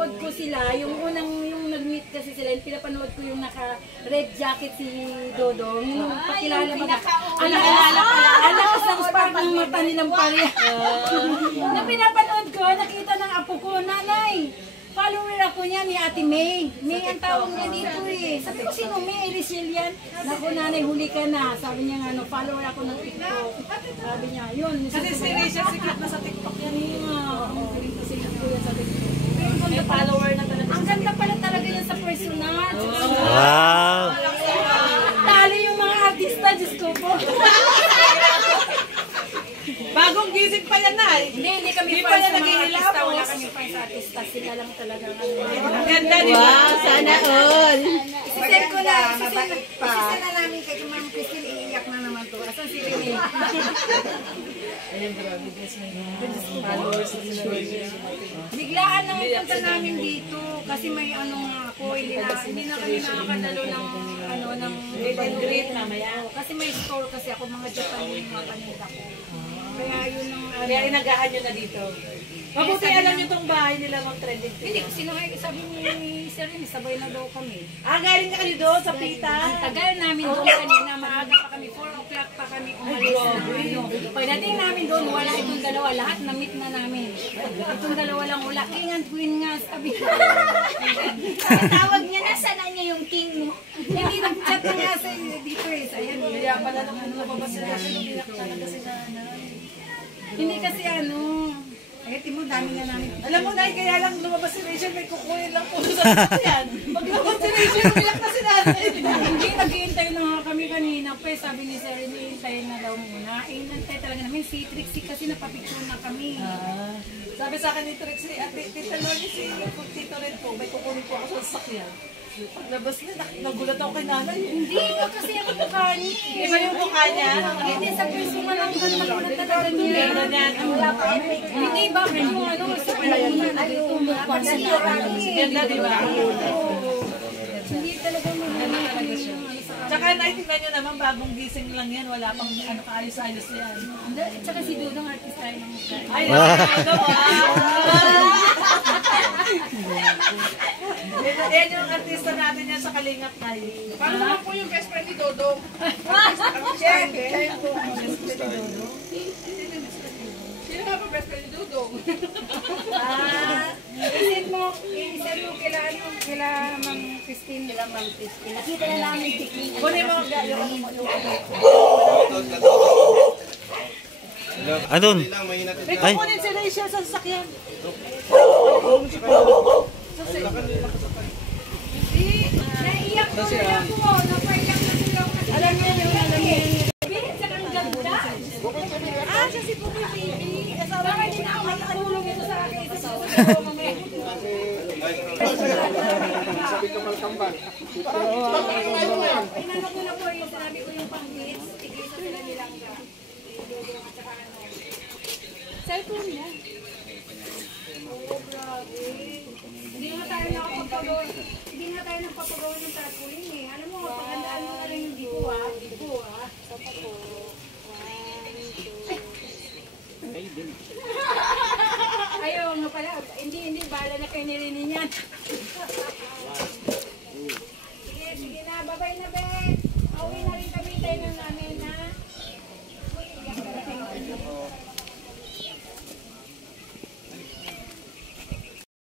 pinapanood ko sila, yung nag-meet kasi sila, yung pinapanood ko yung naka-red jacket si Dodong, yung pakilala mo na, ang lakas ng spark ng mata nilang pareha. Na pinapanood ko, nakita ng apo ko, nanay, follower ako niya ni Ate May. May ang tawag niya dito eh. Sabi ko, sino May? Rachel yan. Naku, nanay, huli ka na. Sabi niya nga, follower ako ng TikTok. Sabi niya, yun. Kasi si Rachel, sikat na sa TikTok yan. Galing ko sikat ko yan sa TikTok. May follower na talaga. Ang ganda pala talaga yan sa personal. Wow! Talo yung mga artista, Diyos ko po. Bagong gising pa yan na eh. Hindi kami Hindi fans pa yan sa mga naghihilamos. artista. Wala kami fans sa artista. Sila lang talaga. Ang ganda, di ba? Sana all. Isisend ko na. Isisend na namin kay Ma'am Christine. Iiyak na naman to. Asan si Rene? Ayun, grabe guys. May followers na sila. Biglaan lang ang punta namin dito. Kasi may ano nga ako. Hindi na kami nakakadalo ng Meet and greet mamaya. kasi may store kasi ako mga Japan yung mga paninda ko. Kaya yun ang Kaya inagahan nyo na dito. Mabuti alam nyo itong bahay nila mag-trending. hindi ko sabi ni Sir Rene, sabay na daw kami. Galing na kayo doon sa pita. Ang tagal namin doon kanina, maaga pa kami, 4 o'clock pa kami umalis na Pagdating namin doon, wala itong dalawa, lahat na-meet na namin. Itong dalawa lang, wala, king and queen nga, sabi ko. Tawag niya na, sana niya yung king mo. Hindi nag-chat na nga sa dito eh. Ayan, Kaya pala nung lumabas sila kasi umiyak talaga si nanay. hindi kasi mo, dami na namin. Alam mo, Nay, kaya lang lumabas si Rachel, may kukunin lang po sa yan. Pag lumabas si Rachel, umiyak na si nanay. Hindi, nag-iintay na nga kami kanina. Pues, sabi ni Sir, hintayin na daw muna. Hinantay talaga namin si Trixie kasi napapicture na kami. Sabi sa akin ni Trixie, at Tita Lorne, si Tito rin po, may kukunin po ako sa sasakyan. Paglabas niya, nagulat ako kay nanay. Hindi, kasi ang mukha niya. Iba yung mukha niya. Hindi, sa personal lang ganda ko na talaga niya. Hindi ba, yung sa palayan na nagtumukha na Ganda, di ba? Hindi talaga talaga siya. Tsaka naitingnan nyo naman, bagong gising lang yan, wala pang kaayos-ayos yan. Tsaka si Dudong artist tayo ng mukha. Ay, ito Yan yung artista natin yan sa Kalingap na yun. Paano naman po yung best friend ni Dodong? Sino nga po best friend ni Dodong? Isend mo kila Ma'am Christine. Nakita na namin tikling. Kunin mo Andun. may Ay. kukunin si Rachel sa sasakyan. Naiyak ko na ako. Napaiyak na sila. Alam niyo. Sa kang ganda. Siya si Pupi Baby. Baka din ako makatulong ito sa akin. Sabi ka malkambal. Pinano ko na po yung sinabi ko yung pang-hits. Tigay sa sila nilang ka. Cellphone mo. Oh, grabe. Hindi nga tayo nakapagawa. Hindi nga tayo nakapagawa ng tarpaulin eh. Alam mo, pagandaan mo na rin yung dipo ah. Sapa ko. 1, 2. Ayaw nga pala. Hindi, bahala na kayo nilinin yan.